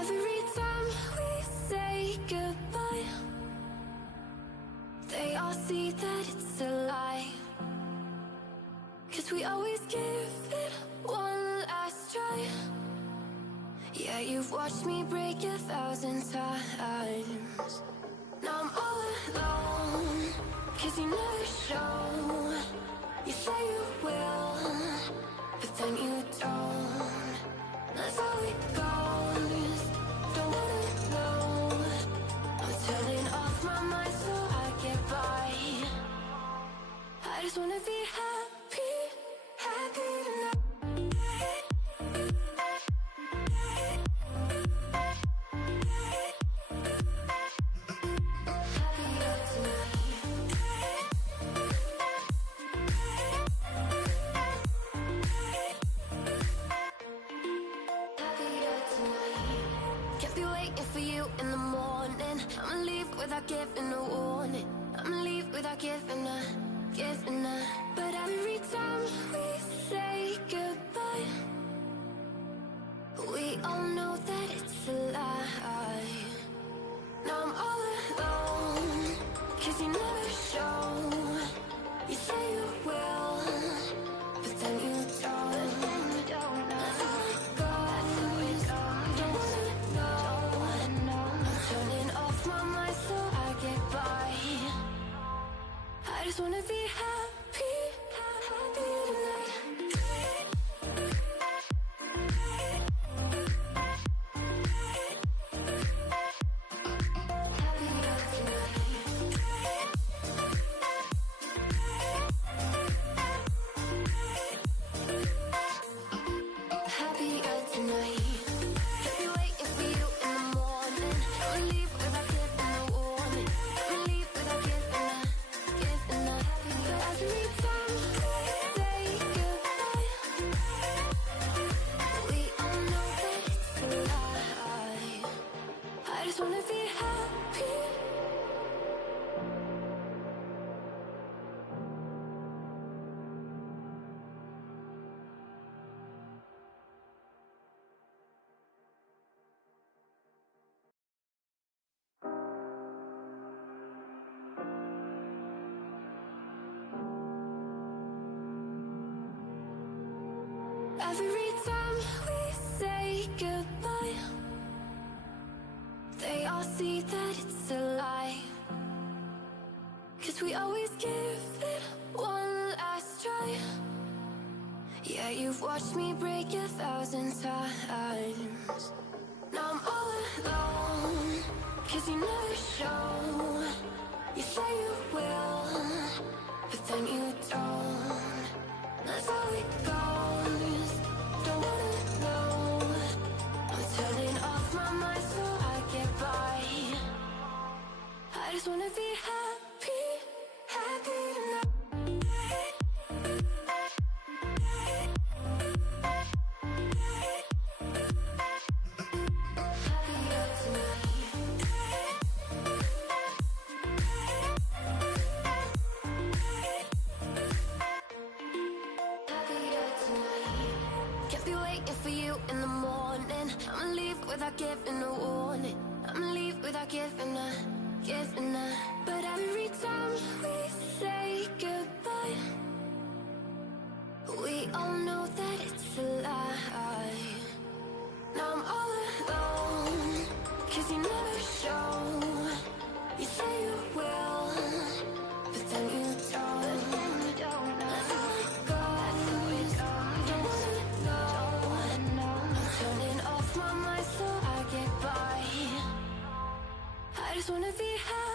Every time we say goodbye, they all see that it's a lie. 'Cause we always give it one last try. Yeah, you've watched me break 1,000 times. Now I'm all alone, 'cause you never show. You say you will, but then you don't. That's how it goes. Don't wanna know. I'm turning off my mind so I get by. I just wanna be happy, happy tonight. In the morning, I'ma leave without giving a warning. I'ma leave without giving a. But every time we say goodbye, we all know that it's a lie. Now I'm all alone, 'cause you never show. You say you will, but then you don't. That's how it goes. Don't wanna know. Turning off my mind so I get by. I just wanna be happy, happy tonight. Happier tonight. Every time we say goodbye, they all see that it's a lie. 'Cause we always give it one last try. Yeah, you've watched me break 1,000 times. Now I'm all alone, 'cause you never show. You say you will, but then you don't. That's how it goes. Don't wanna know. I'm turning off my mind so I get by. I just wanna be happy, happy tonight. In the morning, I'ma leave without giving a warning. I'ma leave without giving a. But every time we say goodbye, we all know that it's a lie. Now I'm all alone, 'cause you never show. You say you will, but then you don't. That's how it goes. Don't wanna know. Turning off my mind so I get by. I just wanna be happy.